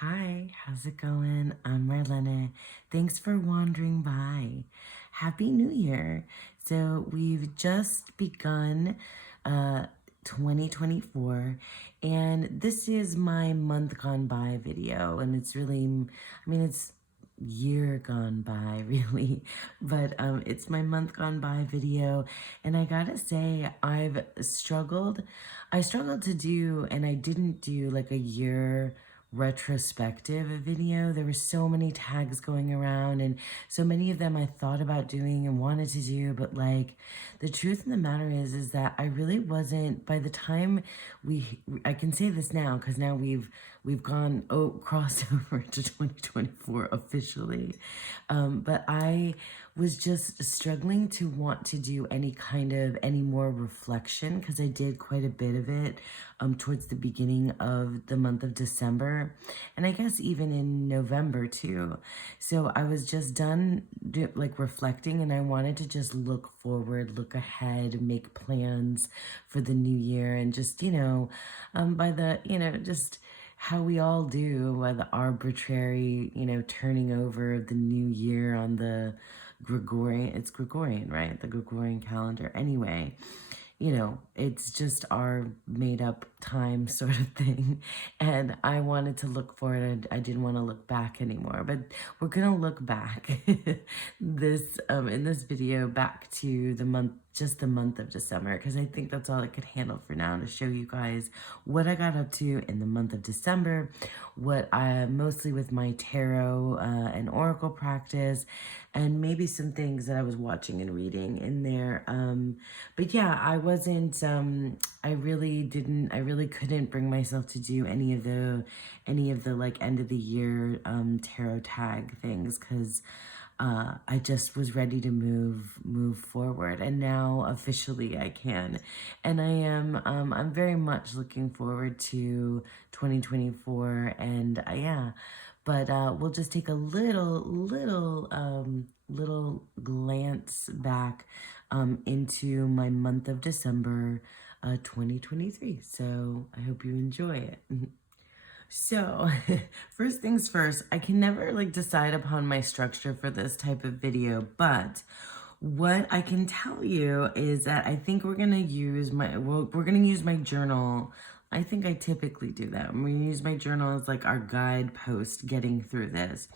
Hi, how's it going? I'm Marlena. Thanks for wandering by. Happy New Year. So we've just begun uh 2024, and this is my month gone by video, and it's year gone by really, but it's my month gone by video. And I gotta say, I struggled to do, and I didn't do like a year retrospective video. There were so many tags going around, and so many of them I thought about doing and wanted to do, but like the truth of the matter is that I really wasn't. By the time I can say this now because now we've gone crossed over to 2024 officially, but I was just struggling to want to do any more reflection, because I did quite a bit of it towards the beginning of the month of December, and I guess even in November too. So I was just done like reflecting, and I wanted to just look forward, look ahead, make plans for the new year, and just, by the, just how we all do by the arbitrary, turning over of the new year on the Gregorian, right? The Gregorian calendar. Anyway, it's just our made up time sort of thing. And I wanted to look forward. I didn't want to look back anymore, but we're going to look back in this video back to just the month of December, because I think that's all I could handle for now, to show you guys what I got up to in the month of December, what I mostly with my tarot and oracle practice, and maybe some things that I was watching and reading in there. But yeah, I really couldn't bring myself to do any of the like end of the year tarot tag things, because I just was ready to move forward, and now officially I can, and I'm very much looking forward to 2024, and yeah, but we'll just take a little glance back into my month of December 2023. So I hope you enjoy it. So, first things first, I can never like decide upon my structure for this type of video, but what I can tell you is that I think we're gonna use my journal. I think I typically do that. I'm gonna use my journal as like our guidepost getting through this.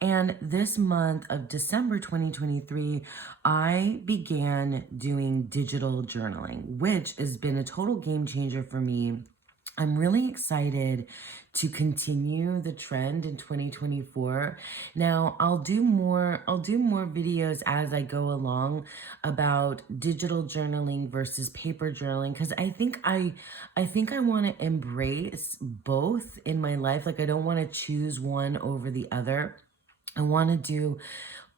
And this month of December 2023, I began doing digital journaling, which has been a total game changer for me. I'm really excited to continue the trend in 2024. Now, I'll do more videos as I go along about digital journaling versus paper journaling, because I think I want to embrace both in my life. Like, I don't want to choose one over the other. I want to do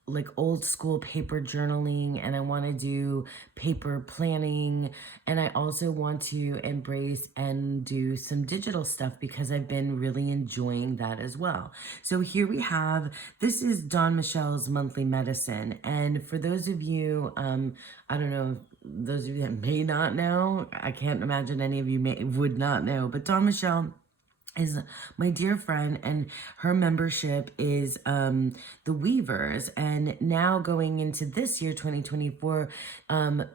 like old school paper journaling, and I want to do paper planning, and I also want to embrace and do some digital stuff because I've been really enjoying that as well. So here we have, this is Dawn Michelle's monthly medicine, and for those of you, I don't know, those of you that may not know, I can't imagine any of you would not know, but Dawn Michelle is my dear friend, and her membership is the Weavers. And now going into this year 2024,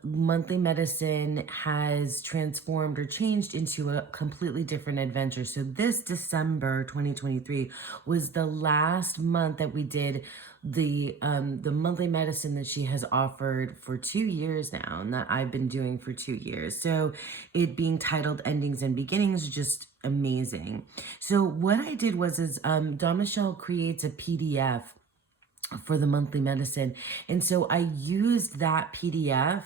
monthly medicine has transformed or changed into a completely different adventure. So this December 2023 was the last month that we did the monthly medicine that she has offered for 2 years now, and that I've been doing for 2 years. So it being titled Endings and Beginnings, just amazing. So what I did was Dawn Michelle creates a PDF for the monthly medicine, and so I used that PDF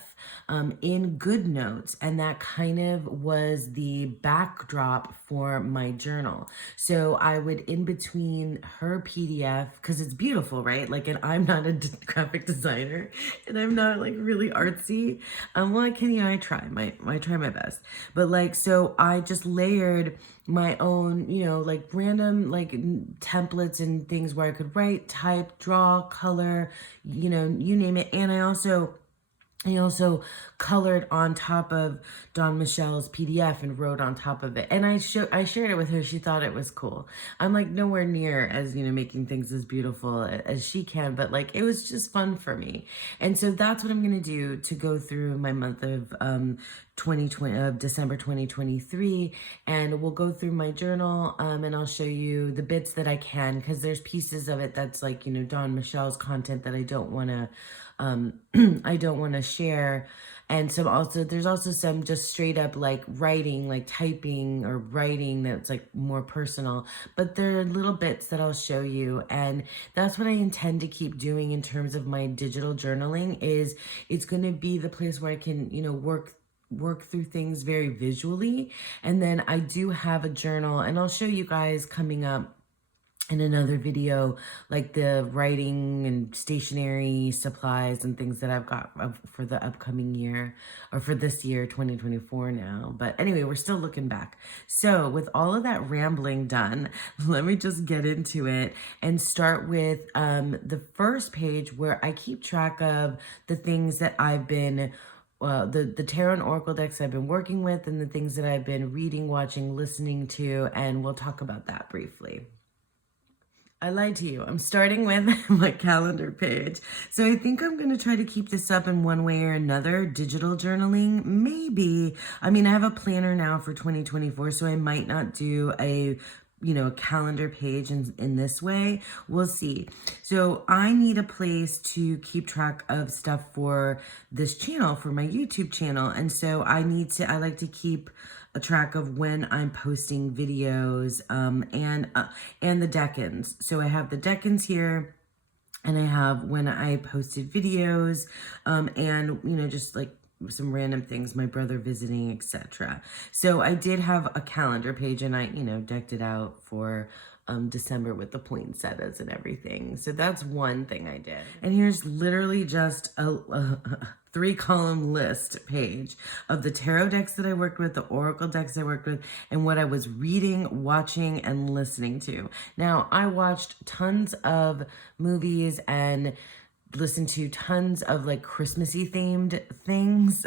in GoodNotes, and that kind of was the backdrop for my journal. So I would, in between her PDF, because it's beautiful, right? Like, and I'm not a graphic designer, and I'm not like really artsy. Well, I try my best, but like, so I just layered my own, like random like templates and things where I could write, type, draw, color, you name it. And I also I also colored on top of Dawn Michelle's PDF and wrote on top of it. And I shared it with her. She thought it was cool. I'm like nowhere near as, making things as beautiful as she can, but like it was just fun for me. And so that's what I'm going to do to go through my month of 2020 of December 2023, and we'll go through my journal, and I'll show you the bits that I can, because there's pieces of it that's like, Dawn Michelle's content that I don't want to I don't want to share. And there's also some just straight up like writing, like typing or writing that's like more personal, but there are little bits that I'll show you. And that's what I intend to keep doing in terms of my digital journaling. Is it's going to be the place where I can, work through things very visually. And then I do have a journal, and I'll show you guys coming up in another video, like the writing and stationery supplies and things that I've got for the upcoming year, or for this year, 2024 now. But anyway, we're still looking back. So with all of that rambling done, let me just get into it and start with the first page, where I keep track of the things that I've been the tarot and oracle decks I've been working with, and the things that I've been reading, watching, listening to, and we'll talk about that briefly. I lied to you. I'm starting with my calendar page. So I think I'm going to try to keep this up in one way or another. Digital journaling, maybe. I mean, I have a planner now for 2024, so I might not do a calendar page in this way. We'll see. So I need a place to keep track of stuff for this channel, for my YouTube channel. And so I like to keep a track of when I'm posting videos, and the Decans. So I have the Decans here, and I have when I posted videos, and just like some random things, my brother visiting, etc. So I did have a calendar page, and I decked it out for December with the poinsettias and everything. So that's one thing I did. And here's literally just a 3-column list page of the tarot decks that I worked with, the oracle decks I worked with, and what I was reading, watching, and listening to. Now, I watched tons of movies and listened to tons of like Christmassy themed things,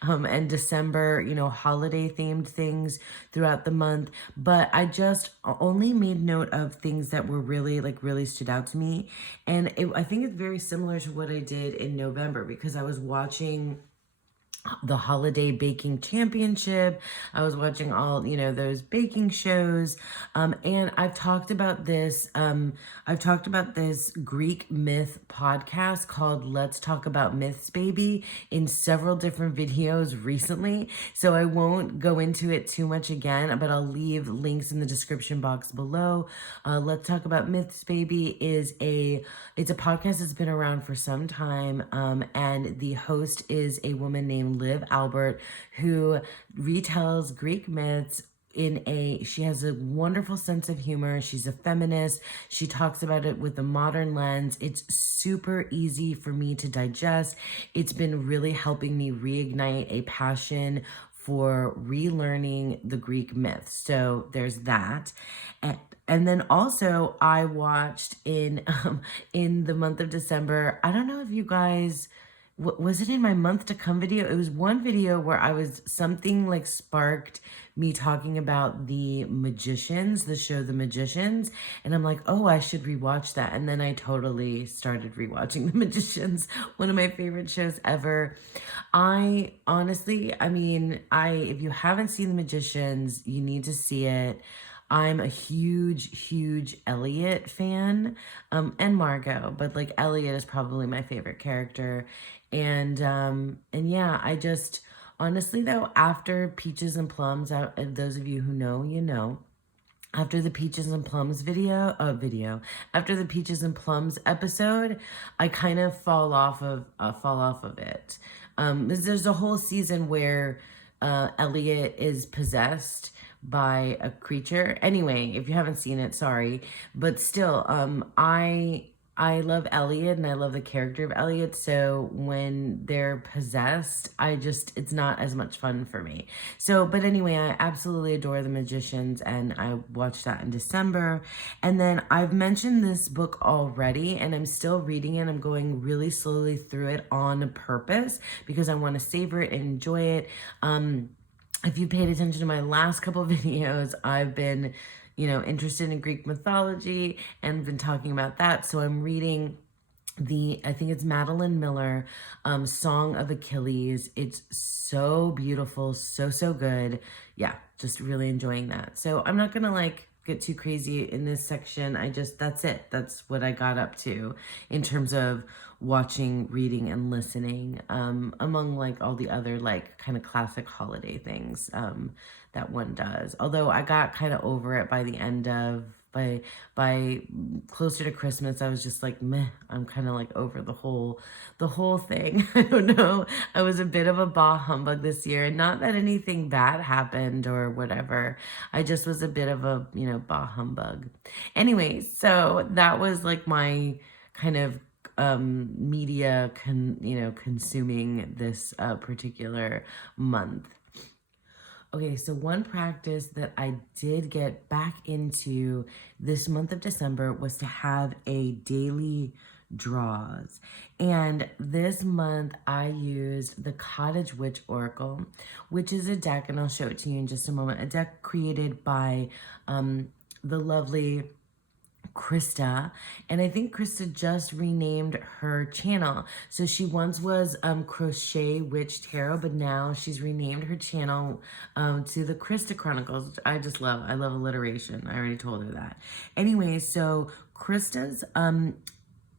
and December, holiday themed things throughout the month. But I just only made note of things that were really stood out to me. And I think it's very similar to what I did in November, because I was watching the Holiday Baking Championship. I was watching all, those baking shows. And I've talked about this Greek myth podcast called Let's Talk About Myths, Baby, in several different videos recently. So I won't go into it too much again, but I'll leave links in the description box below. Let's Talk About Myths, Baby it's a podcast that's been around for some time. And the host is a woman named Liv Albert, who retells Greek myths she has a wonderful sense of humor. She's a feminist. She talks about it with a modern lens. It's super easy for me to digest. It's been really helping me reignite a passion for relearning the Greek myths. So there's that. And then also I watched in the month of December, I don't know if you guys, was it in my month to come video? It was one video where something like sparked me talking about The Magicians, the show The Magicians. And I'm like, oh, I should rewatch that. And then I totally started rewatching The Magicians, one of my favorite shows ever. If you haven't seen The Magicians, you need to see it. I'm a huge Elliot fan, and Margot, but like Elliot is probably my favorite character. And yeah, I just, honestly though, after Peaches and Plums, those of you who know, after the Peaches and Plums after the Peaches and Plums episode, I kind of fall off of it. There's a whole season where Elliot is possessed by a creature. Anyway, if you haven't seen it, sorry. But still, I love Elliot and I love the character of Elliot. So when they're possessed, it's not as much fun for me. So, but anyway, I absolutely adore The Magicians and I watched that in December. And then I've mentioned this book already and I'm still reading it. I'm going really slowly through it on purpose because I want to savor it and enjoy it. If you paid attention to my last couple videos, I've been, interested in Greek mythology and been talking about that. So I'm reading I think it's Madeline Miller, Song of Achilles. It's so beautiful, so good. Yeah, just really enjoying that. So I'm not gonna get too crazy in this section. That's it. That's what I got up to in terms of watching, reading, and listening, among all the other kind of classic holiday things that one does. Although I got kind of over it by the end of by closer to Christmas, I was just like, meh, I'm kind of over the whole thing. I don't know. I was a bit of a bah humbug this year. Not that anything bad happened or whatever. I just was a bit of a, bah humbug. Anyway, so that was my kind of media consuming this particular month. Okay, so one practice that I did get back into this month of December was to have a daily draws. And this month I used the Cottage Witch Oracle, which is a deck, and I'll show it to you in just a moment, a deck created by the lovely Krista, and I think Krista just renamed her channel. So she once was Crochet Witch Tarot, but now she's renamed her channel to the Krista Chronicles, which I love alliteration. I already told her that. Anyway, so Krista's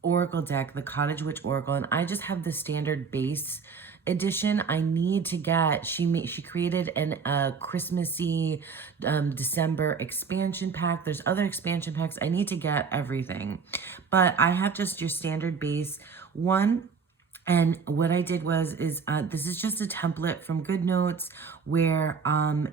Oracle deck, the Cottage Witch Oracle, and I just have the standard base edition. I need to get, she created a Christmassy December expansion pack. There's other expansion packs. I need to get everything, but I have just your standard base one. And what I did is this is just a template from GoodNotes where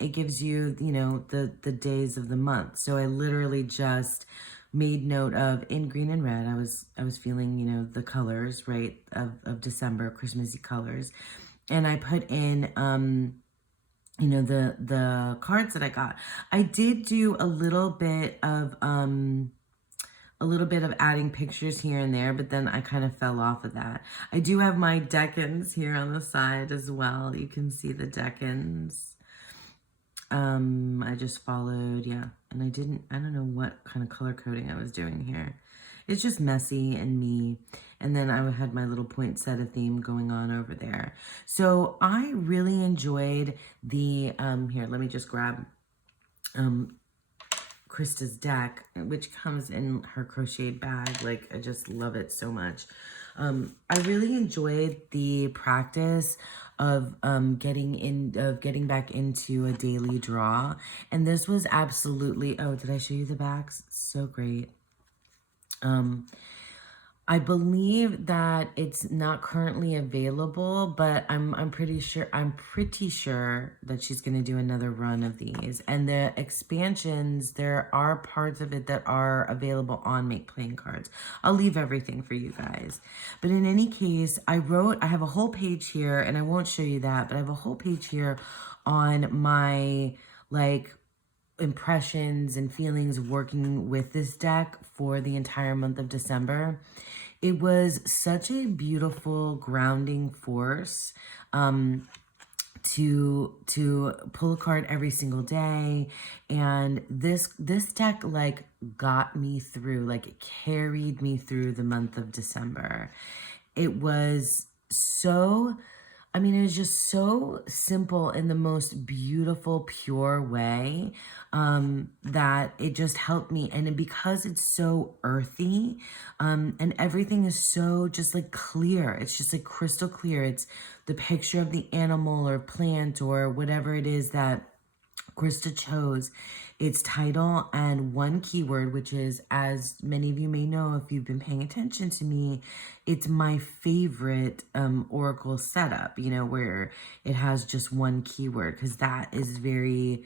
it gives you, the days of the month. So I literally just made note of, in green and red, I was feeling, the colors, right, of December, Christmassy colors. And I put in, the cards that I got. I did do a little bit of adding pictures here and there, but then I kind of fell off of that. I do have my decans here on the side as well. You can see the decans. I just followed, yeah. And I don't know what kind of color coding I was doing here. It's just messy and me. And then I had my little poinsettia theme going on over there. So I really enjoyed the, here, let me just grab Krista's deck, which comes in her crocheted bag. I just love it so much. I really enjoyed the practice of getting back into a daily draw, and this was absolutely, oh, did I show you the backs? So great. I believe that it's not currently available, but I'm pretty sure that she's going to do another run of these. And the expansions, there are parts of it that are available on Make Playing Cards. I'll leave everything for you guys. But in any case, I have a whole page here, and I won't show you that, but I have a whole page here on my impressions and feelings working with this deck for the entire month of December. It was such a beautiful grounding force to pull a card every single day, and this deck got me through, it carried me through the month of December. It was so, it was just so simple in the most beautiful, pure way that it just helped me. And because it's so earthy and everything is so just clear, it's just crystal clear. It's the picture of the animal or plant or whatever it is that Krista chose, its title and one keyword, which is, as many of you may know if you've been paying attention to me, it's my favorite Oracle setup, where it has just one keyword, because that is very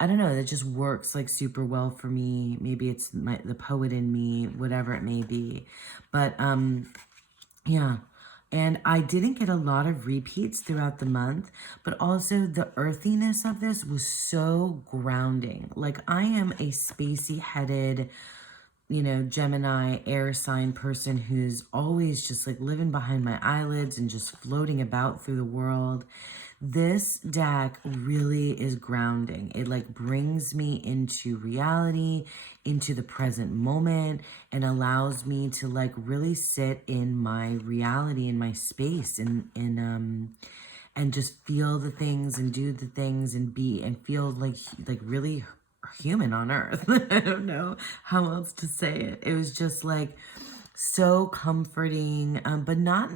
I don't know, that just works like super well for me. Maybe it's the poet in me, whatever it may be. But yeah. And I didn't get a lot of repeats throughout the month, but also the earthiness of this was so grounding. Like, I am a spacey headed, you know, Gemini air sign person who's always just like living behind my eyelids and just floating about through the world. This deck really is grounding. It like brings me into reality, into the present moment, and allows me to like really sit in my reality, in my space, and just feel the things and do the things and be and feel like really human on earth. I don't know how else to say it. It was just like so comforting, but not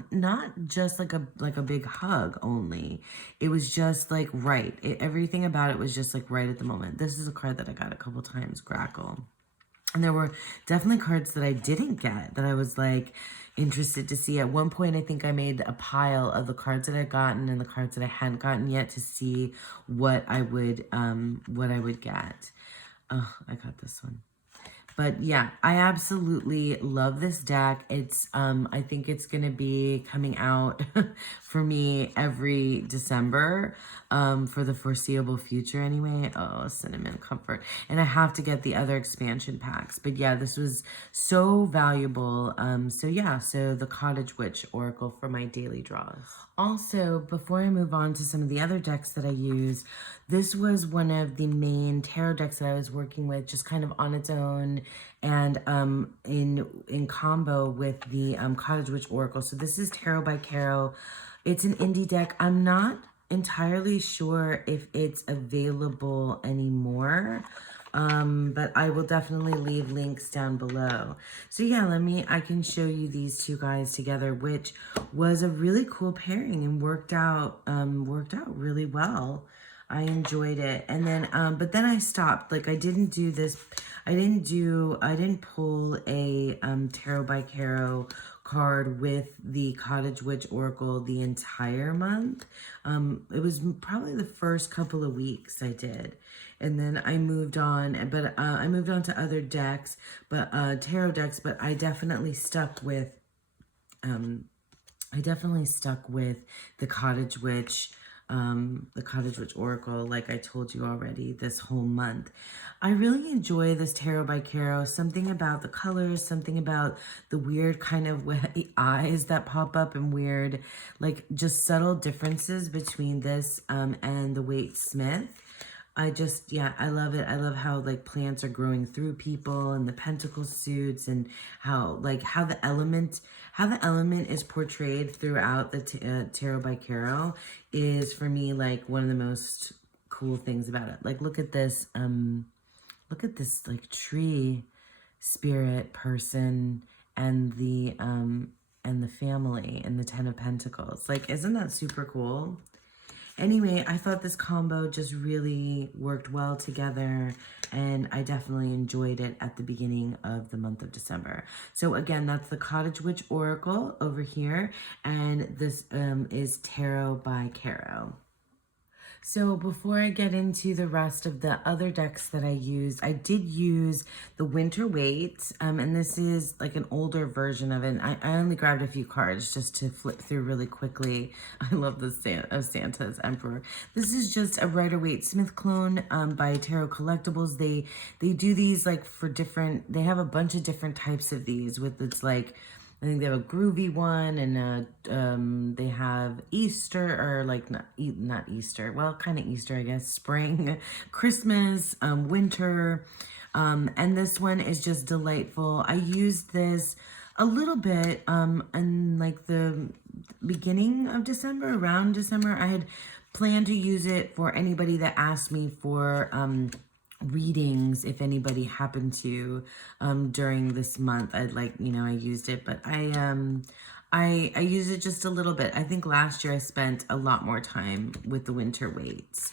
just like a big hug only. It was just like right. Everything about it was just like right at the moment. This is a card that I got a couple times, Grackle. And there were definitely cards that I didn't get that I was like interested to see. At one point, I think I made a pile of the cards that I'd gotten and the cards that I hadn't gotten yet to see what I would get. Oh, I got this one. But yeah, I absolutely love this deck. It's, I think it's going to be coming out for me every December, for the foreseeable future anyway. Oh, Cinnamon Comfort. And I have to get the other expansion packs. But yeah, this was so valuable. So yeah, so the Cottage Witch Oracle for my daily draws. Also, before I move on to some of the other decks that I use, this was one of the main tarot decks that I was working with, just kind of on its own and in combo with the Cottage Witch Oracle. So this is Tarot by Caro. It's an indie deck. I'm not entirely sure if it's available anymore. But I will definitely leave links down below. So yeah, I can show you these two guys together, which was a really cool pairing and worked out really well. I enjoyed it. And then, but then I stopped. Like, I didn't do this. I didn't pull a Tarot by Caro card with the Cottage Witch Oracle the entire month. It was probably the first couple of weeks I did. And then I moved on, but I moved on to other decks, but tarot decks, but I definitely stuck with the Cottage Witch Oracle, like I told you already, this whole month. I really enjoy this Tarot by Caro. Something about the colors, something about the weird kind of eyes that pop up and weird, like just subtle differences between this and the Waite Smith. I love it. I love how like plants are growing through people and the pentacle suits and how the element is portrayed throughout the Tarot by Caro is for me like one of the most cool things about it. Like look at this like tree spirit person and the family and the Ten of Pentacles. Like, isn't that super cool? Anyway, I thought this combo just really worked well together, and I definitely enjoyed it at the beginning of the month of December. So again, that's the Cottage Witch Oracle over here, and this is Tarot by Caro. So before I get into the rest of the other decks that I used, I did use the Winter Waite, and this is like an older version of it. I only grabbed a few cards just to flip through really quickly. I love the Santa's Emperor. This is just a Rider-Waite Smith clone by Tarot Collectibles. They do these like for different, they have a bunch of different types of these with it's like, I think they have a groovy one, and they have Easter, or like not Easter, well, kind of Easter, I guess, spring, Christmas, winter, and this one is just delightful. I used this a little bit in like the beginning of December, around December. I had planned to use it for anybody that asked me for readings, if anybody happened to during this month. I used it, but I I use it just a little bit. I think last year I spent a lot more time with the winter weights.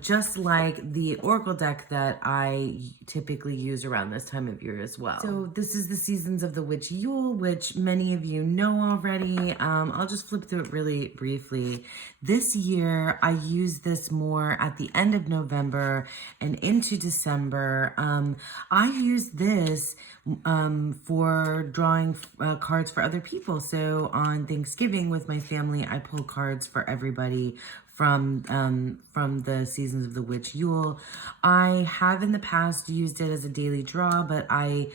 Just like the Oracle deck that I typically use around this time of year as well. So this is the Seasons of the Witch Yule, which many of you know already. I'll just flip through it really briefly. This year, I use this more at the end of November and into December. I use this for drawing cards for other people. So on Thanksgiving with my family, I pull cards for everybody from the Seasons of the Witch Yule. I have in the past used it as a daily draw, but I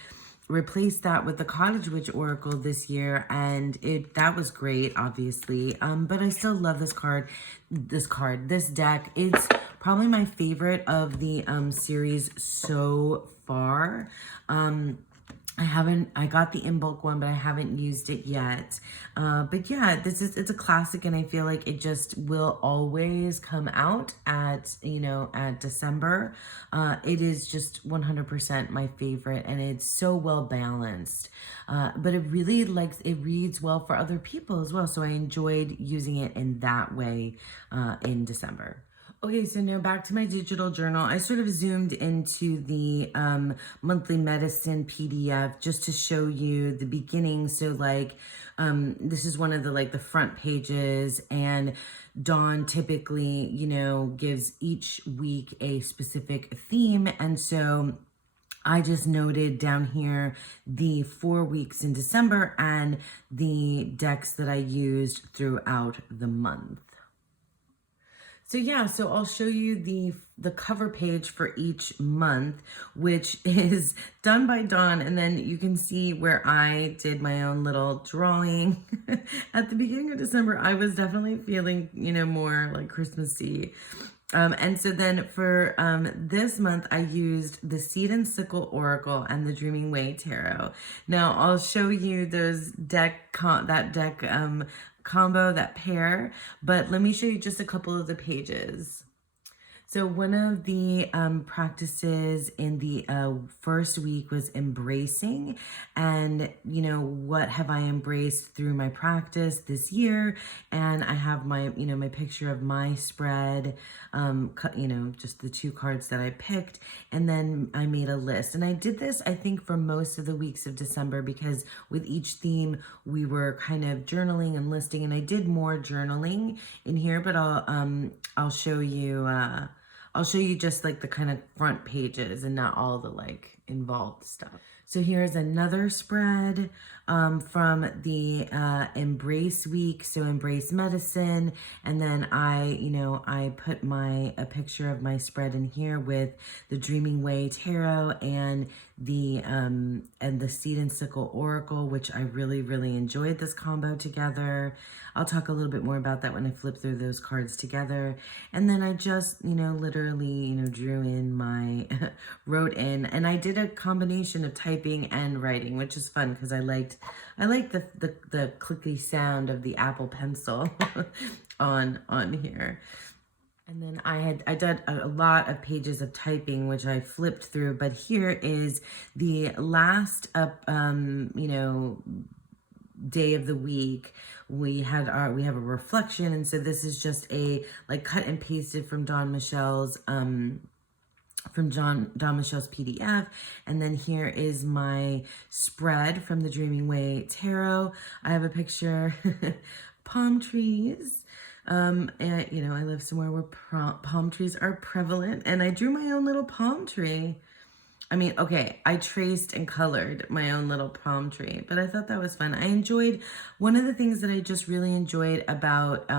replaced that with the Cottage Witch Oracle this year, and that was great, obviously. But I still love this deck. It's probably my favorite of the series so far. I got the in bulk one, but I haven't used it yet. But yeah, it's a classic, and I feel like it just will always come out at December. It is just 100% my favorite, and it's so well balanced. But it reads well for other people as well. So I enjoyed using it in that way in December. Okay, so now back to my digital journal. I sort of zoomed into the monthly medicine PDF just to show you the beginning. So like, this is one of the front pages, and Dawn typically, gives each week a specific theme. And so I just noted down here the 4 weeks in December and the decks that I used throughout the month. So yeah, so I'll show you the cover page for each month, which is done by Dawn, and then you can see where I did my own little drawing. At the beginning of December, I was definitely feeling, more like Christmassy. And so then for this month, I used the Seed and Sickle Oracle and the Dreaming Way Tarot. Now I'll show you those combo, that pair, but let me show you just a couple of the pages. So one of the practices in the first week was embracing, and what have I embraced through my practice this year? And I have my my picture of my spread, just the 2 cards that I picked, and then I made a list. And I did this, I think, for most of the weeks of December, because with each theme we were kind of journaling and listing, and I did more journaling in here, but I'll show you. I'll show you just the kind of front pages and not all the involved stuff. So here's another spread from the Embrace Week, so Embrace Medicine, and then I put a picture of my spread in here with the Dreaming Way Tarot and the Seed and Sickle Oracle, which I really, really enjoyed this combo together. I'll talk a little bit more about that when I flip through those cards together. And then I just, literally, drew in wrote in, and I did a combination of typing and writing, which is fun because I like the clicky sound of the Apple Pencil on here. And then I did a lot of pages of typing, which I flipped through, but here is the last day of the week. We have a reflection, and so this is just a cut and pasted from Dawn Michelle's PDF. And then here is my spread from the Dreaming Way Tarot. I have a picture, palm trees. And I live somewhere where palm trees are prevalent, and I drew my own little palm tree. I mean, okay, I traced and colored my own little palm tree, but I thought that was fun. I enjoyed, one of the things that I just really enjoyed about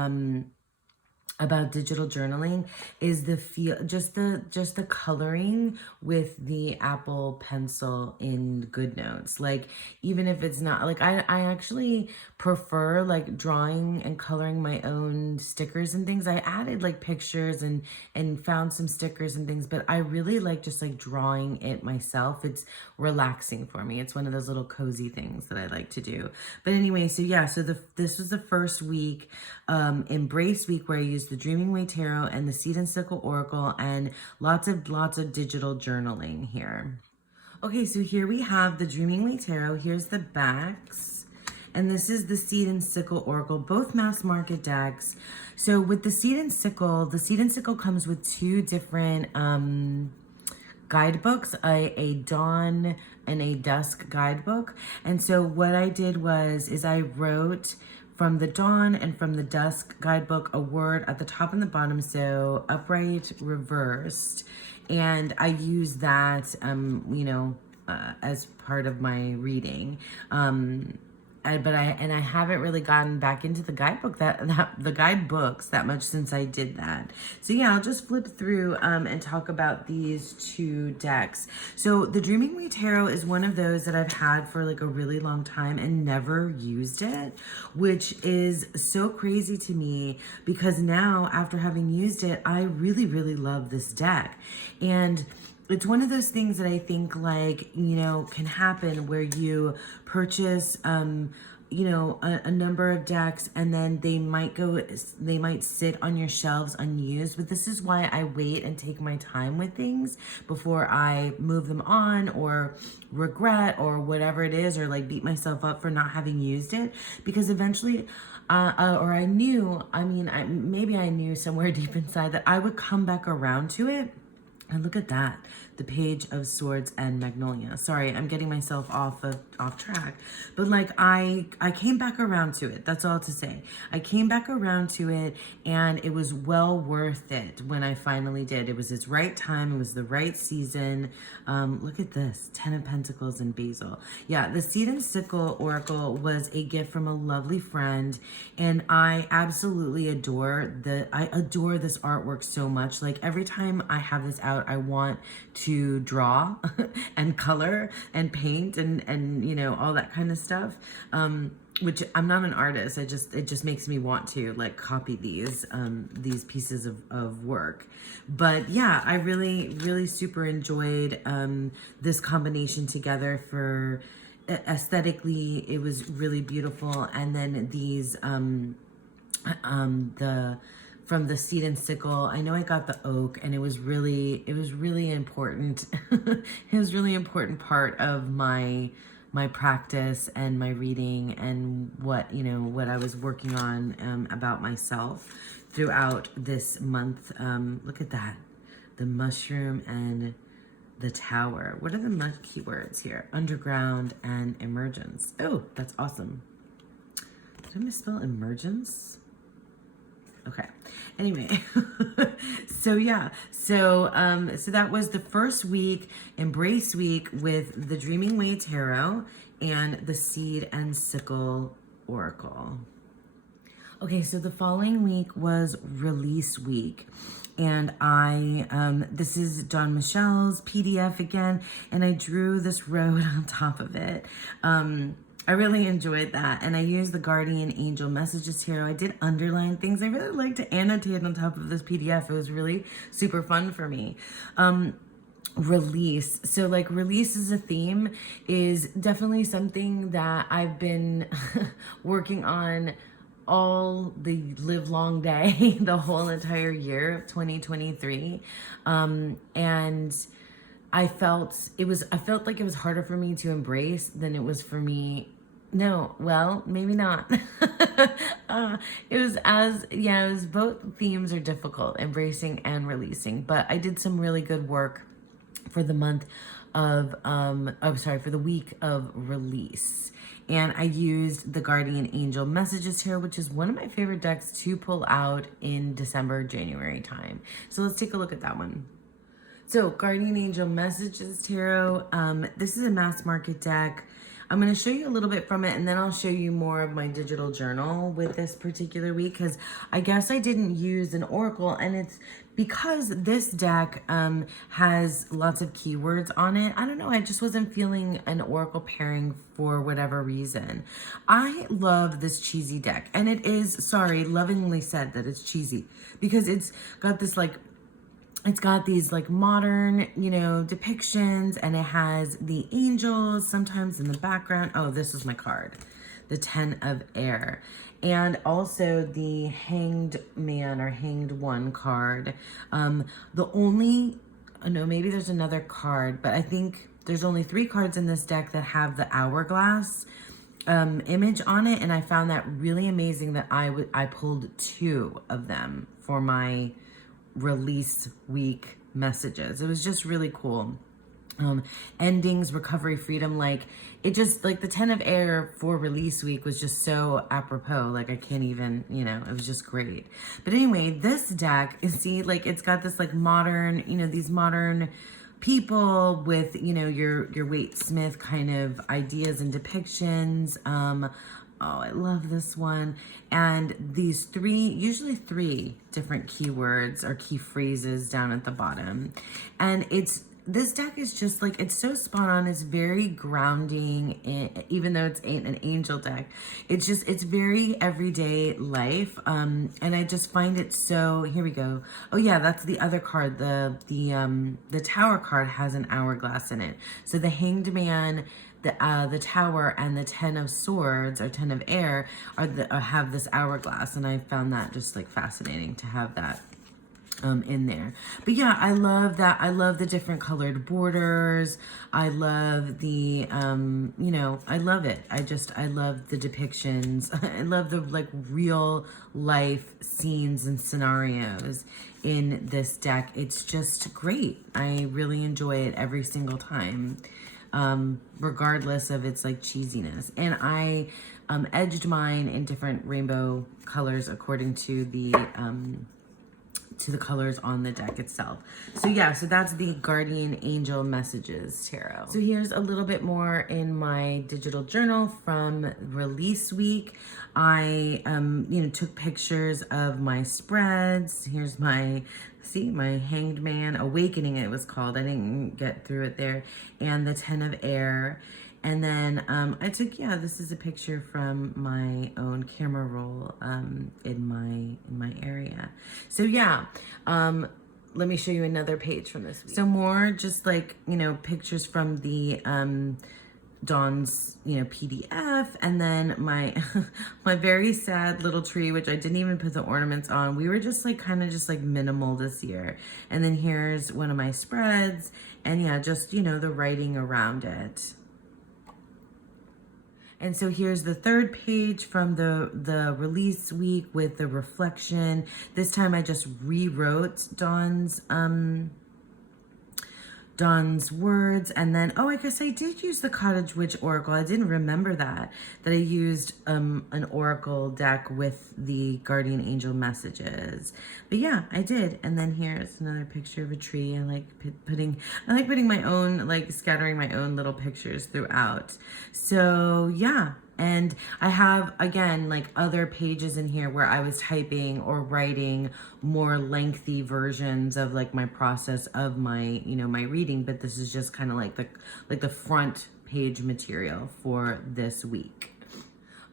digital journaling is the feel, just the coloring with the Apple Pencil in GoodNotes. Even if it's not I actually prefer drawing and coloring my own stickers and things. I added pictures and found some stickers and things, but I really just drawing it myself. It's relaxing for me. It's one of those little cozy things that I like to do. But anyway, so yeah, so this was the first week, Embrace Week, where I used the Dreaming Way Tarot and the Seed and Sickle Oracle, and lots of digital journaling here. Okay, so here we have the Dreaming Way Tarot. Here's the backs. and this is the Seed and Sickle Oracle, both mass market decks. So with the Seed and Sickle comes with two different guidebooks, a dawn and a dusk guidebook. And so what I did is I wrote from the dawn and from the dusk guidebook a word at the top and the bottom, so upright, reversed, and I use that as part of my reading. But I haven't really gotten back into the guidebook the guidebooks that much since I did that. So yeah, I'll just flip through and talk about these two decks. So the Dreaming Way Tarot is one of those that I've had for like a really long time and never used it, which is so crazy to me because now after having used it, I really, really love this deck. And it's one of those things that I think can happen where you purchase, a number of decks and then they might sit on your shelves unused. But this is why I wait and take my time with things before I move them on or regret or whatever it is, or like beat myself up for not having used it, because eventually I knew somewhere deep inside that I would come back around to it. And look at that, the Page of Swords and Magnolia. Sorry, I'm getting myself off track. But I came back around to it. That's all to say. I came back around to it and it was well worth it when I finally did. It was its right time. It was the right season. Look at this, 10 of Pentacles and Basil. Yeah, the Seed and Sickle Oracle was a gift from a lovely friend. And I absolutely adore this artwork so much. Like every time I have this out, I want to draw and color and paint and all that kind of stuff, which I'm not an artist. It just makes me want to like copy these pieces of work. But yeah, I really, really super enjoyed this combination together. For aesthetically, it was really beautiful. And then these from the Seed and Sickle, I know I got the oak, and it was really important. It was really important part of my practice and my reading and what I was working on about myself throughout this month. Look at that, the mushroom and the tower. What are the keywords here? Underground and emergence. Oh, that's awesome. Did I misspell emergence? Okay. Anyway, so yeah, so that was the first week, Embrace Week, with the Dreaming Way Tarot and the Seed and Sickle Oracle. Okay, so the following week was Release Week. And this is Dawn Michelle's PDF again, and I drew this road on top of it. I really enjoyed that, and I used the Guardian Angel Messages Tarot. I did underline things. I really like to annotate on top of this PDF. It was really super fun for me. Release. So release as a theme is definitely something that I've been working on all the live long day, the whole entire year of 2023. And I felt like it was harder for me to embrace than it was for me. No, well, maybe not. It was both themes are difficult, embracing and releasing, but I did some really good work for the month of, for the week of release. And I used the Guardian Angel Messages Tarot, which is one of my favorite decks to pull out in December, January time. So let's take a look at that one. So Guardian Angel Messages Tarot, this is a mass market deck. I'm going to show you a little bit from it, and then I'll show you more of my digital journal with this particular week, because I guess I didn't use an oracle, and it's because this deck has lots of keywords on it. I don't know, I just wasn't feeling an oracle pairing for whatever reason. I love this cheesy deck, and it is, lovingly said that it's cheesy, because it's got this it's got these modern, depictions, and it has the angels sometimes in the background. Oh, this is my card, the 10 of Air. And also the Hanged Man or Hanged One card. Maybe there's another card, but I think there's only 3 cards in this deck that have the hourglass. image on it, and I found that really amazing that I pulled 2 of them for my release week messages. It was just really cool. Endings, recovery, freedom, like it just, like the 10 of air for release week was just so apropos. Like I can't even, it was just great. But anyway, this deck, see, like it's got this like modern, these modern people with, your Waite Smith kind of ideas and depictions. Oh, I love this one. And these usually three different keywords or key phrases down at the bottom. And this deck is just like, it's so spot on. It's very grounding, even though it's an angel deck. It's very everyday life. And I just find it so, here we go. Oh yeah, that's the other card. The Tower card has an hourglass in it. So the Hanged Man, the Tower, and the 10 of Swords or 10 of Air have this hourglass, and I found that just like fascinating to have that in there. But yeah, I love that. I love the different colored borders. I love the I love it. I love the depictions. I love the like real life scenes and scenarios in this deck. It's just great. I really enjoy it every single time. Regardless of its like cheesiness. And I edged mine in different rainbow colors according to the colors on the deck itself. So yeah, so that's the Guardian Angel Messages Tarot. So here's a little bit more in my digital journal from release week. I took pictures of my spreads. Here's my Hanged Man Awakening, it was called. I didn't get through it there. And the 10 of Air. And then I took, this is a picture from my own camera roll in my area. So yeah, let me show you another page from this week. So more just like, pictures from the Dawn's, PDF, and then my my very sad little tree, which I didn't even put the ornaments on. We were just like kind of just like minimal this year. And then here's one of my spreads, and yeah, just the writing around it. And so here's the third page from the release week with the reflection. This time I just rewrote Dawn's words, and then, I guess I did use the Cottage Witch Oracle. I didn't remember that I used an Oracle deck with the Guardian Angel Messages. But yeah, I did. And then here's another picture of a tree. I like putting my own, like scattering my own little pictures throughout. So yeah. And I have, again, like other pages in here where I was typing or writing more lengthy versions of like my process of my, my reading. But this is just kind of like the front page material for this week.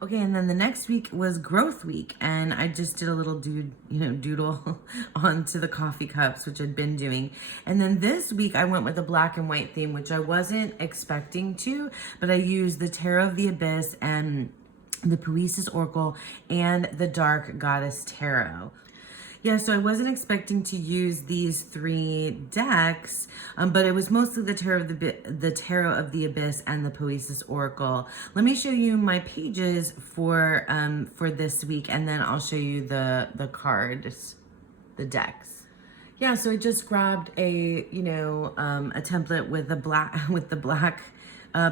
Okay, and then the next week was growth week, and I just did a little doodle onto the coffee cups, which I'd been doing. And then this week I went with a black and white theme, which I wasn't expecting to, but I used the Tarot of the Abyss and the Poesis Oracle and the Dark Goddess Tarot. Yeah, so I wasn't expecting to use these 3 decks, but it was mostly the Tarot of the Abyss and the Poesis Oracle. Let me show you my pages for this week, and then I'll show you the cards, the decks. Yeah, so I just grabbed a template with the black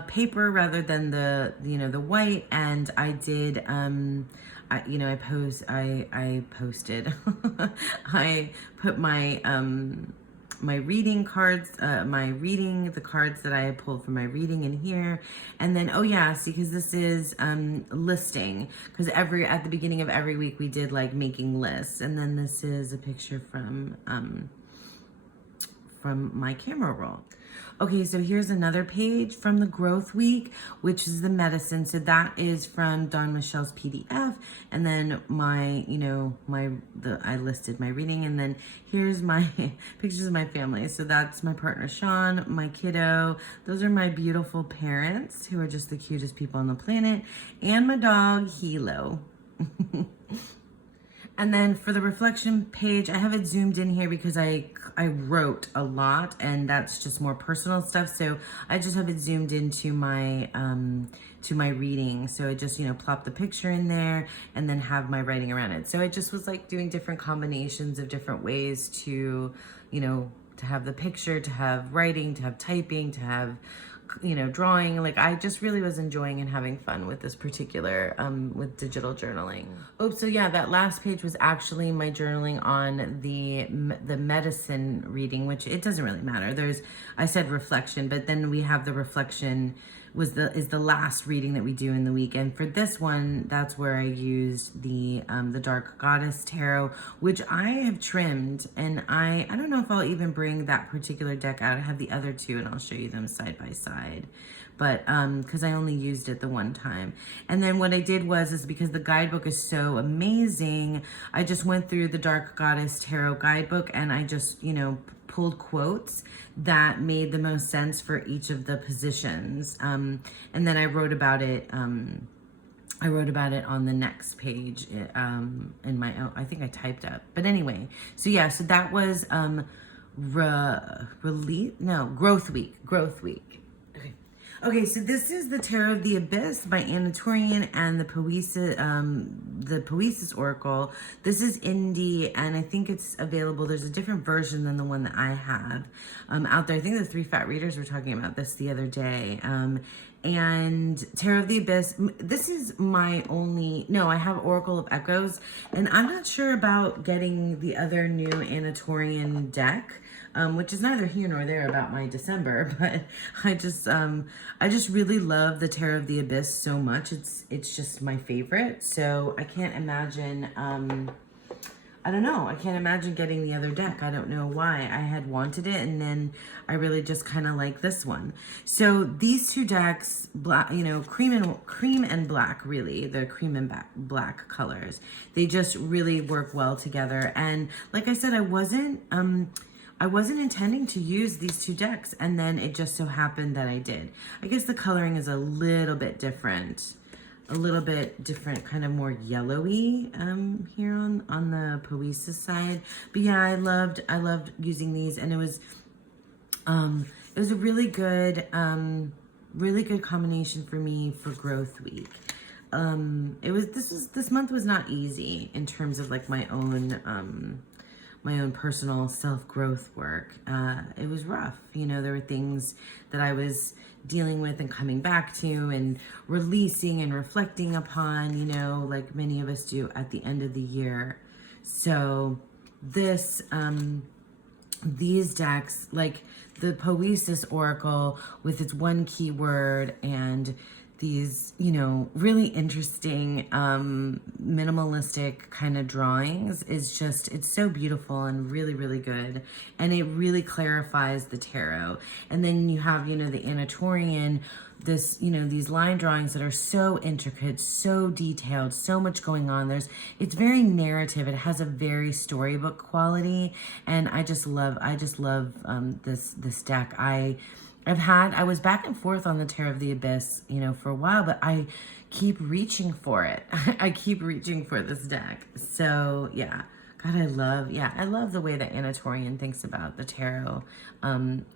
paper rather than the white, and I did I posted I put my my reading cards, the cards that I pulled from my reading in here. And then, see, because this is listing, because at the beginning of every week we did like making lists. And then this is a picture from my camera roll. Okay, so here's another page from the growth week, which is the medicine. So that is from Dawn Michelle's PDF. And then I listed my reading. And then here's my pictures of my family. So that's my partner, Sean, my kiddo. Those are my beautiful parents, who are just the cutest people on the planet. And my dog, Hilo. And then for the reflection page, I have it zoomed in here because I wrote a lot, and that's just more personal stuff. So I just have it zoomed into my to my reading. So I just, plop the picture in there and then have my writing around it. So I just was like doing different combinations of different ways to, to have the picture, to have writing, to have typing, to have drawing. Like, I just really was enjoying and having fun with this particular with digital journaling. Oh, so yeah, that last page was actually my journaling on the medicine reading, which it doesn't really matter. I said reflection, but then we have the reflection is the last reading that we do in the week. And for this one, that's where I used the Dark Goddess Tarot, which I have trimmed, and I don't know if I'll even bring that particular deck out. I have the other two, and I'll show you them side by side. But because I only used it the one time. And then what I did is because the guidebook is so amazing, I just went through the Dark Goddess Tarot guidebook, and I just, pulled quotes that made the most sense for each of the positions. And then I wrote about it. I wrote about it on the next page in my own, I think I typed up. But anyway, so yeah, so that was Growth Week. Okay, so this is the Tarot of the Abyss by Anna Torian and the Poesis Oracle. This is indie, and I think it's available. There's a different version than the one that I have out there. I think the Three Fat Readers were talking about this the other day. And Tarot of the Abyss, this is my only, no, I have Oracle of Echoes, and I'm not sure about getting the other new Anna Torian deck. Which is neither here nor there about my December, but I just really love the Tarot of the Abyss so much. It's just my favorite. So I can't imagine, I don't know. I can't imagine getting the other deck. I don't know why. I had wanted it, and then I really just kind of like this one. So these two decks, black, cream and black, really, the cream and black colors, they just really work well together. And like I said, I wasn't intending to use these two decks, and then it just so happened that I did. I guess the coloring is a little bit different, kind of more yellowy here on the Poesis side. But yeah, I loved using these, and it was a really good combination for me for Growth Week. This month was not easy in terms of like my own personal self-growth work. It was rough. There were things that I was dealing with and coming back to and releasing and reflecting upon, like many of us do at the end of the year. So these decks, like the Poesis Oracle with its one keyword and these, really interesting, minimalistic kind of drawings it's so beautiful and really, really good. And it really clarifies the tarot. And then you have, the Anna Torian, these line drawings that are so intricate, so detailed, so much going on. It's very narrative. It has a very storybook quality. And I just love this deck. I was back and forth on the Tarot of the Abyss, for a while, but I keep reaching for it. I keep reaching for this deck. So yeah, God, I love the way that Anna Torian thinks about the tarot. And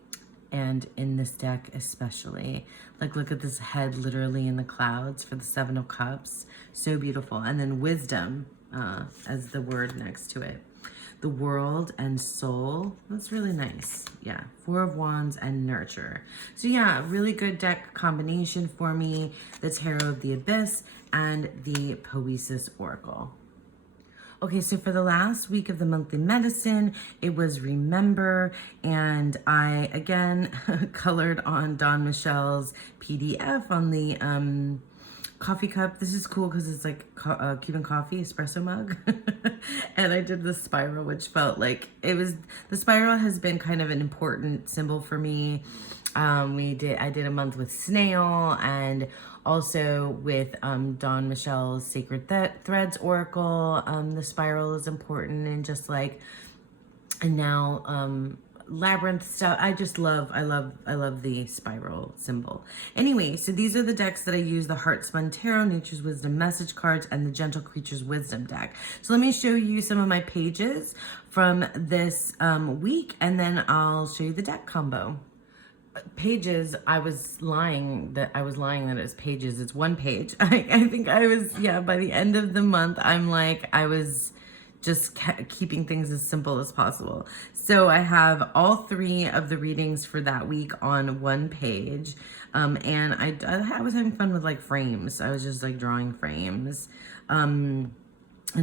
in this deck especially, like look at this head literally in the clouds for the Seven of Cups. So beautiful. And then wisdom as the word next to it. The world and soul. That's really nice. Yeah. Four of Wands and nurture. So yeah, really good deck combination for me. The Tarot of the Abyss and the Poesis Oracle. Okay, so for the last week of the monthly medicine, it was Remember, and I, again, colored on Don Michelle's PDF on the coffee cup. This is cool because it's like Cuban coffee espresso mug. And I did the spiral, which felt like the spiral has been kind of an important symbol for me. I did a month with Snail, and also with Dawn Michelle's Sacred Threads Oracle. The spiral is important, and just like, and now labyrinth stuff. I love the spiral symbol. Anyway, so these are the decks that I use: the Heart Spun Tarot, Nature's Wisdom message cards, and the Gentle Creatures Wisdom deck. So let me show you some of my pages from this week, and then I'll show you the deck combo. Pages, I was lying that it was pages. It's one page. I think I was, yeah, by the end of the month, I'm like, I was just keeping things as simple as possible. So I have all 3 of the readings for that week on one page. And I was having fun with like frames. I was just like drawing frames. And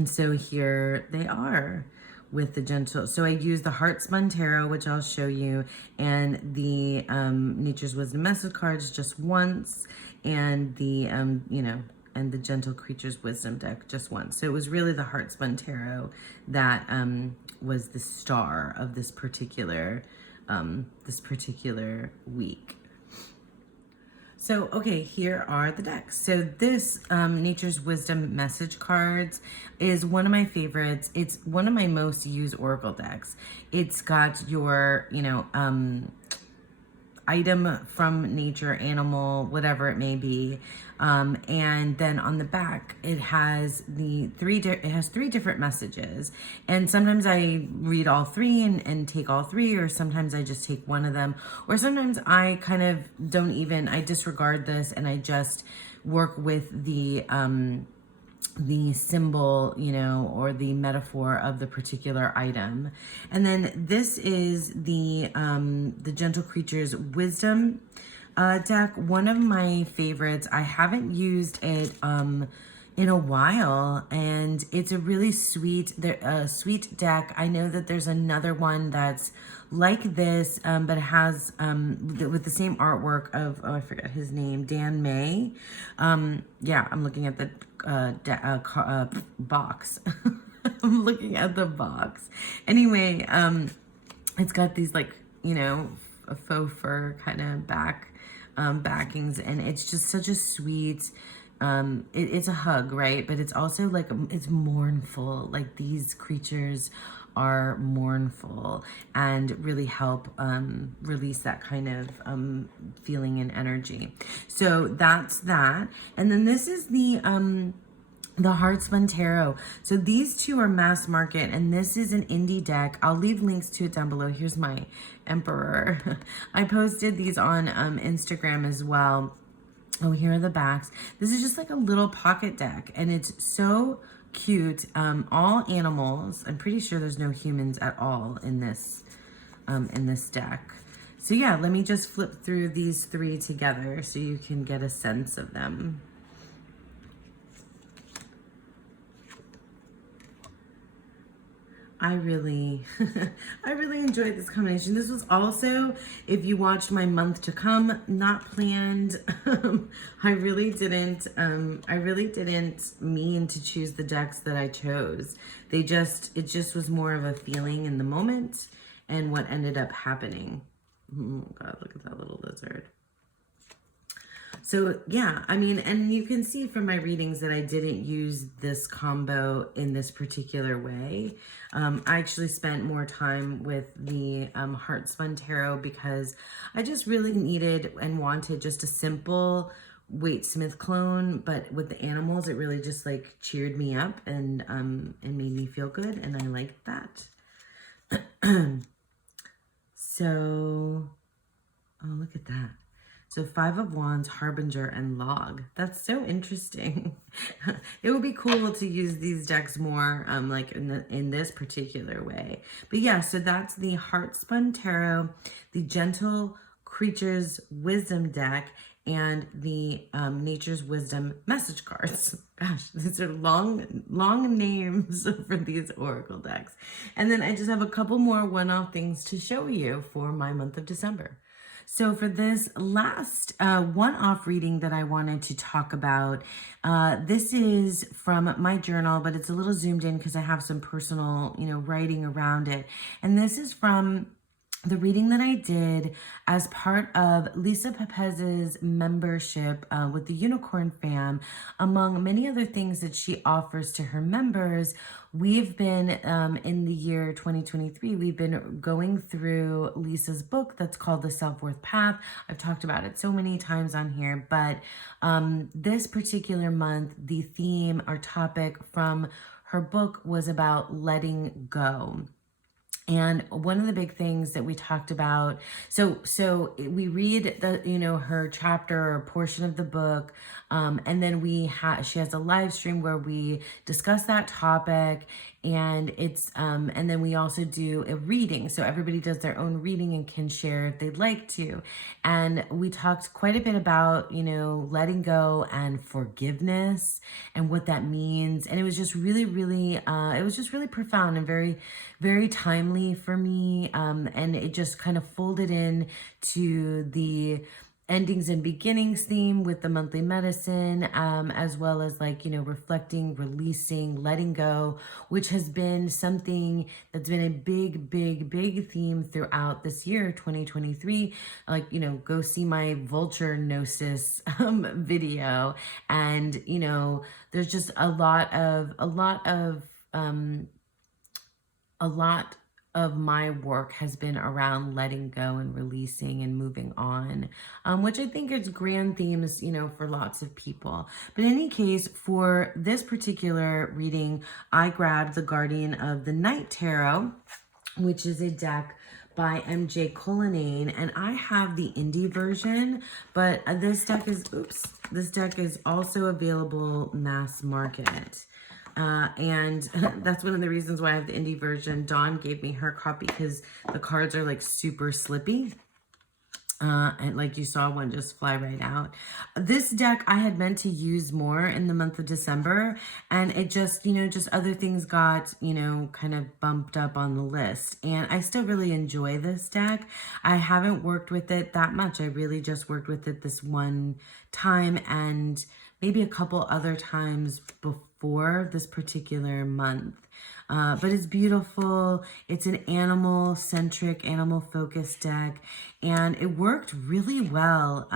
so here they are with the gentle. So I use the Heart Spun Tarot, which I'll show you, and the Nature's Wisdom message cards just once, and the and the Gentle Creatures Wisdom deck just once. So it was really the Heart Spun Tarot that was the star of this particular week. So, okay, here are the decks. So this Nature's Wisdom message cards is one of my favorites. It's one of my most used oracle decks. It's got your, item from nature, animal, whatever it may be. And then on the back, it has three different messages. And sometimes I read all 3 and take all 3, or sometimes I just take one of them, or sometimes I kind of I disregard this and I just work with the symbol, or the metaphor of the particular item. And then this is the Gentle Creatures Wisdom deck, one of my favorites. I haven't used it in a while, and it's a really sweet deck. I know that there's another one that's like this, but it has with the same artwork of, I forget his name, Dan May. Yeah, I'm looking at the box. I'm looking at the box. Anyway, it's got these like, a faux fur kind of backings, and it's just such a sweet, it's a hug, right? But it's also like, it's mournful. Like, these creatures are mournful and really help release that kind of feeling and energy. So that's that. And then this is the Heart Spun Tarot. So these 2 are mass market, and this is an indie deck. I'll leave links to it down below. Here's my Emperor. I posted these on Instagram as well. Oh, here are the backs. This is just like a little pocket deck, and it's so cute. All animals. I'm pretty sure there's no humans at all in this deck. So yeah, let me just flip through these 3 together so you can get a sense of them. I really enjoyed this combination. This was also, if you watched my month to come, not planned. I really didn't mean to choose the decks that I chose. It just was more of a feeling in the moment and what ended up happening. Oh God, look at that little lizard. So yeah, I mean, and you can see from my readings that I didn't use this combo in this particular way. I actually spent more time with the Heart Spun Tarot because I just really needed and wanted just a simple Waite Smith clone, but with the animals, it really just like cheered me up and made me feel good, and I liked that. So, oh, look at that. So 5 of Wands, Harbinger, and Log. That's so interesting. It would be cool to use these decks more like in this particular way. But yeah, so that's the Heart Spun Tarot, the Gentle Creatures Wisdom deck, and the Nature's Wisdom message cards. Gosh, these are long names for these oracle decks. And then I just have a couple more one-off things to show you for my month of December. So for this last one-off reading that I wanted to talk about, this is from my journal, but it's a little zoomed in because I have some personal, writing around it. And this is from the reading that I did as part of Lisa Pepez's membership with the Unicorn Fam. Among many other things that she offers to her members, we've been, in the year 2023, we've been going through Lisa's book that's called The Self-Worth Path. I've talked about it so many times on here, but this particular month, the theme or topic from her book was about letting go. And one of the big things that we talked about, so we read the, her chapter or portion of the book, and then she has a live stream where we discuss that topic, and and then we also do a reading. So everybody does their own reading and can share if they'd like to. And we talked quite a bit about, letting go and forgiveness and what that means. And it was just really, really, it was just really profound and very, very timely for me. And it just kind of folded in to the endings and beginnings theme with the monthly medicine, as well as reflecting, releasing, letting go, which has been something that's been a big, big, big theme throughout this year, 2023. Go see my vulture gnosis video. And, there's just a lot of my work has been around letting go and releasing and moving on, which I think is grand themes, for lots of people. But in any case, for this particular reading, I grabbed the Guardian of the Night Tarot, which is a deck by MJ Cullinane, and I have the indie version, but this deck is also available mass market. And that's one of the reasons why I have the indie version. Dawn gave me her copy because the cards are like super slippy. And like you saw one just fly right out. This deck I had meant to use more in the month of December, and it just, just other things got, kind of bumped up on the list. And I still really enjoy this deck. I haven't worked with it that much. I really just worked with it this one time and maybe a couple other times before this particular month. But it's beautiful. It's an animal-centric, animal-focused deck, and it worked really well.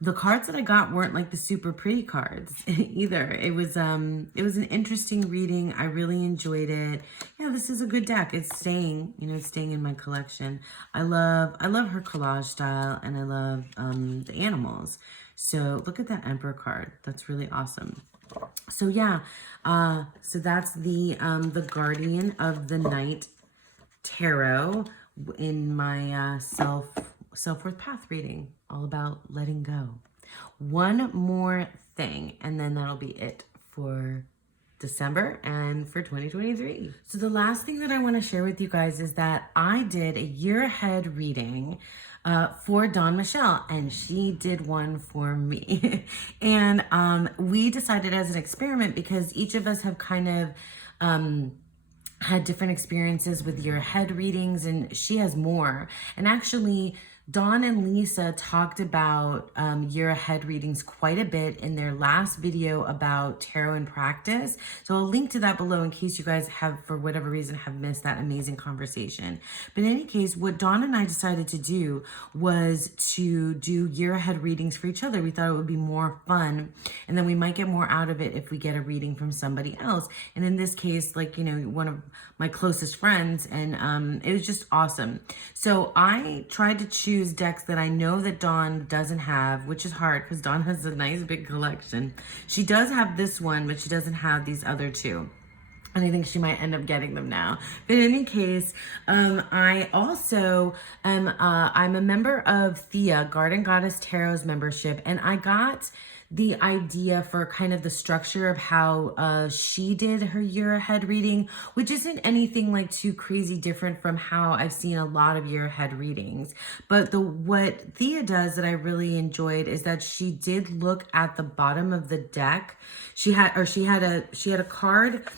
The cards that I got weren't like the super pretty cards either. It was an interesting reading. I really enjoyed it. Yeah, this is a good deck. It's staying, it's staying in my collection. I love her collage style, and I love the animals. So look at that Emperor card. That's really awesome. So yeah, so that's the Guardian of the Night Tarot in my Self-Worth Path reading, all about letting go. One more thing, and then that'll be it for December and for 2023. So the last thing that I want to share with you guys is that I did a year ahead reading for Dawn Michelle, and she did one for me. And we decided as an experiment, because each of us have kind of had different experiences with year ahead readings, and she has more. And actually, Dawn and Lisa talked about year ahead readings quite a bit in their last video about tarot in practice. So I'll link to that below in case you guys have, for whatever reason, have missed that amazing conversation. But in any case, what Dawn and I decided to do was to do year ahead readings for each other. We thought it would be more fun, and then we might get more out of it if we get a reading from somebody else. And in this case, one of my closest friends, and it was just awesome. So I tried to choose decks that I know that Dawn doesn't have, which is hard because Dawn has a nice big collection. She does have this one, but she doesn't have these other two. And I think she might end up getting them now. But in any case, I also I'm a member of Thea, Garden Goddess Tarot's membership, and I got the idea for kind of the structure of how she did her year ahead reading, which isn't anything like too crazy different from how I've seen a lot of year ahead readings. But what Thea does that I really enjoyed is that she did look at the bottom of the deck. She had a card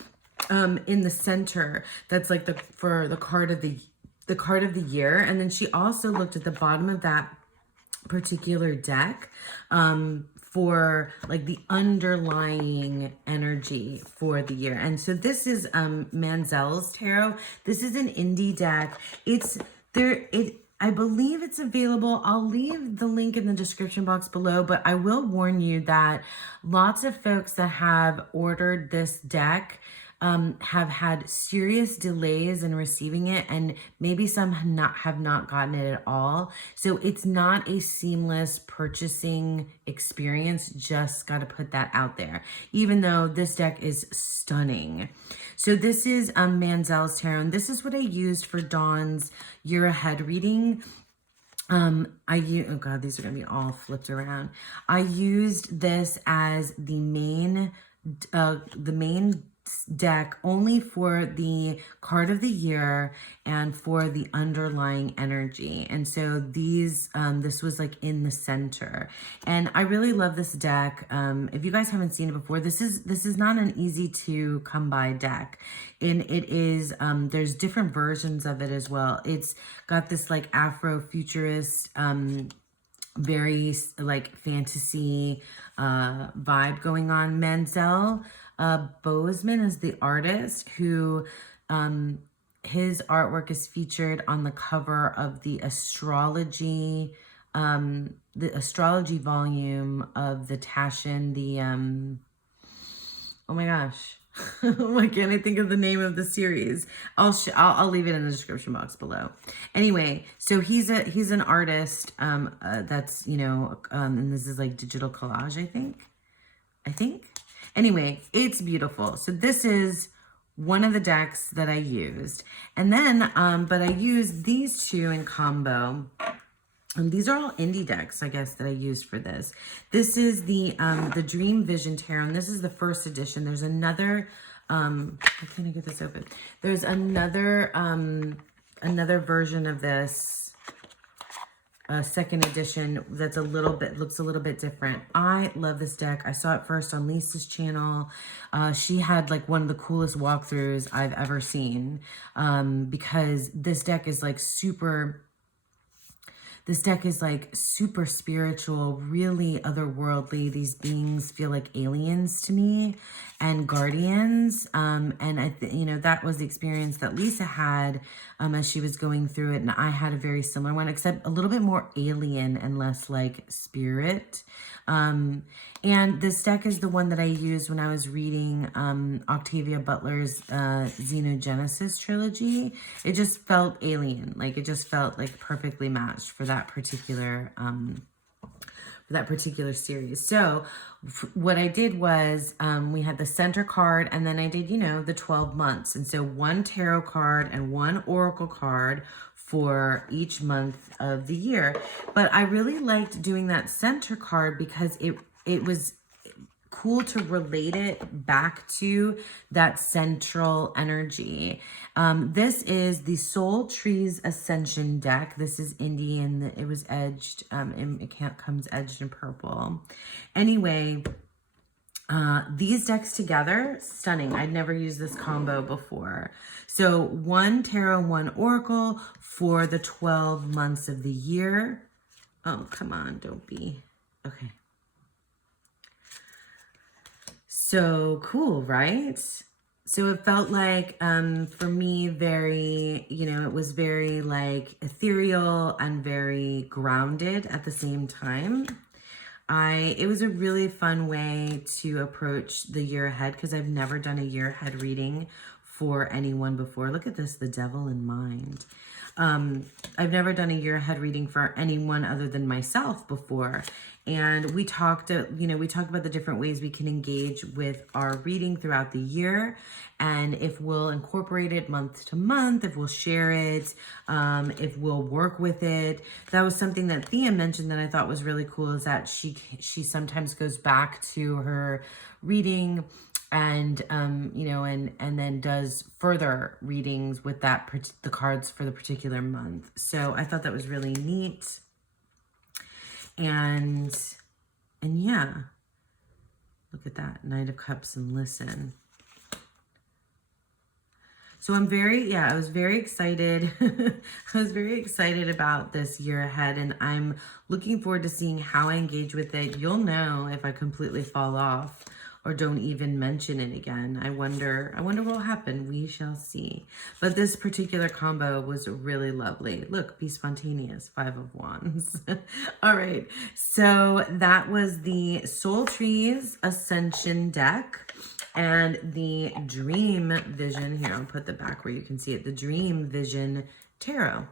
in the center that's like the card of the year, and then she also looked at the bottom of that particular deck for like the underlying energy for the year. And so this is Manzel's tarot. This is an indie deck. It's I believe it's available. I'll leave the link in the description box below, but I will warn you that lots of folks that have ordered this deck have had serious delays in receiving it, and maybe some have not gotten it at all. So it's not a seamless purchasing experience. Just got to put that out there, even though this deck is stunning. So this is Manzel's Tarot, and this is what I used for Dawn's year ahead reading. Oh God, these are gonna be all flipped around. I used this as the main deck only for the card of the year and for the underlying energy. And so these, this was like in the center. And I really love this deck. If you guys haven't seen it before, this is not an easy to come by deck. And it is, there's different versions of it as well. It's got this like Afro-futurist, very like fantasy vibe going on. Menzel Bozeman is the artist who his artwork is featured on the cover of the astrology volume of the Taschen, oh my gosh. Why can't I think of the name of the series? I'll leave it in the description box below. Anyway, so he's an artist that's, you know, and this is like digital collage, I think. Anyway, it's beautiful. So this is one of the decks that I used. And then, but I used these two in combo. And these are all indie decks, I guess, that I used for this. This is the Dream Vision Tarot, and this is the first edition. There's another, how can I get this open? There's another version of this, second edition that's looks a little bit different. I love this deck. I saw it first on Lisa's channel. She had like one of the coolest walkthroughs I've ever seen, because this deck is like super spiritual, really otherworldly. These beings feel like aliens to me and guardians. And you know, that was the experience that Lisa had as she was going through it. And I had a very similar one, except a little bit more alien and less like spirit. And this deck is the one that I used when I was reading Octavia Butler's Xenogenesis trilogy. It just felt alien, like it just felt like perfectly matched for that particular series. So what I did was we had the center card, and then I did, you know, the 12 months. And so one tarot card and one oracle card for each month of the year. But I really liked doing that center card because it was cool to relate it back to that central energy. This is the Soul Trees Ascension deck. This is indie, and it was edged, it comes edged in purple. Anyway, these decks together, stunning. I'd never used this combo before. So one tarot, one oracle for the 12 months of the year. Oh, come on, don't be. Okay. So cool, right? So it felt like, for me, very, you know, it was very like ethereal and very grounded at the same time. It was a really fun way to approach the year ahead because I've never done a year ahead reading for anyone before. Look at this, the devil in mind. I've never done a year ahead reading for anyone other than myself before. And we talked, we talked about the different ways we can engage with our reading throughout the year, and if we'll incorporate it month to month, if we'll share it, if we'll work with it. That was something that Thea mentioned that I thought was really cool, is that she sometimes goes back to her reading and and then does further readings with the cards for the particular month. So I thought that was really neat. And yeah, look at that, Knight of Cups and listen. So I was very excited. I was very excited about this year ahead, and I'm looking forward to seeing how I engage with it. You'll know if I completely fall off or don't even mention it again. I wonder what will happen. We shall see. But this particular combo was really lovely. Look, be spontaneous, 5 of Wands. All right, so that was the Soul Trees Ascension deck and the Dream Vision. Here, I'll put the back where you can see it. The Dream Vision Tarot.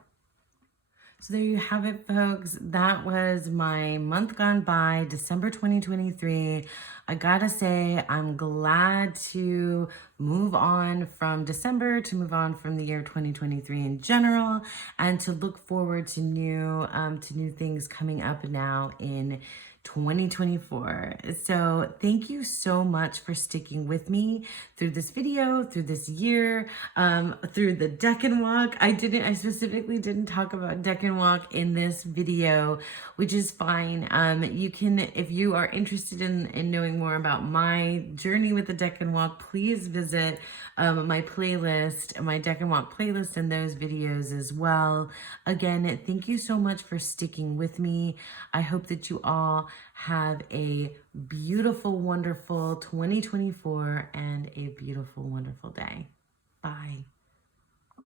So there you have it, folks. That was my month gone by, December 2023. I gotta say, I'm glad to move on from December, to move on from the year 2023 in general, and to look forward to new things coming up now in 2024. So thank you so much for sticking with me through this video, through this year, through the deck and walk. I specifically didn't talk about deck and walk in this video, which is fine. You can, if you are interested in knowing more about my journey with the deck and walk, please visit my playlist, my deck and walk playlist, and those videos as well. Again, thank you so much for sticking with me. I hope that you all have a beautiful, wonderful 2024 and a beautiful, wonderful day. Bye.